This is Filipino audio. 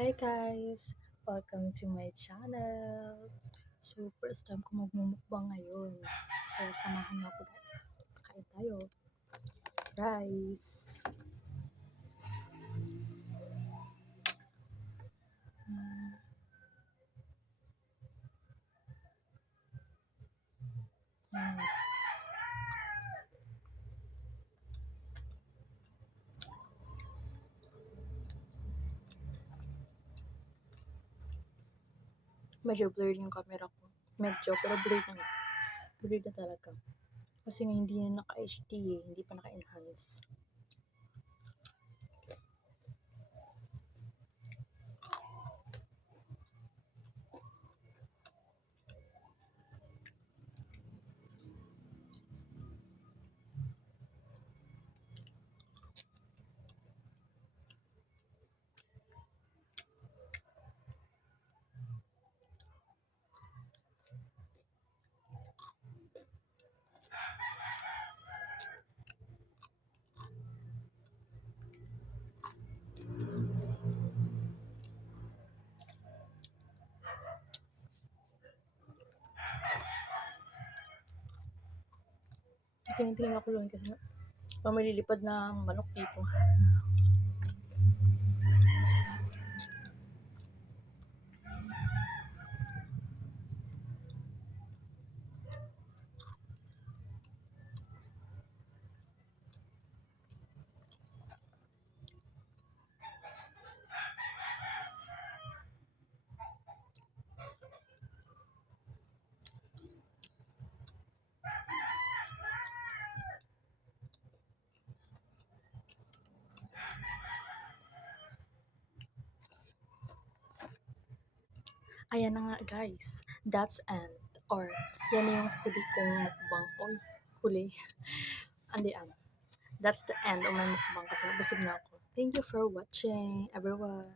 Hi guys! Welcome to my channel! So, first time ko magmumukbang ngayon. Kaya samahan niyo ako guys. Kain tayo. Rice. Mm, mm. Medyo blurred yung camera ko. Medyo, pero blurred na nga. Blurred na talaga. Kasi nga hindi na naka-HD eh. Hindi pa naka-enhance. Tingin-tingin ako lang kasi pamalilipad na ang manok dito. Ayan na nga guys. That's end. Or, yan na yung huli kong mukbang. Oy, huli. Andi That's the end of my mukbang kasi busog na ako. Thank you for watching, everyone.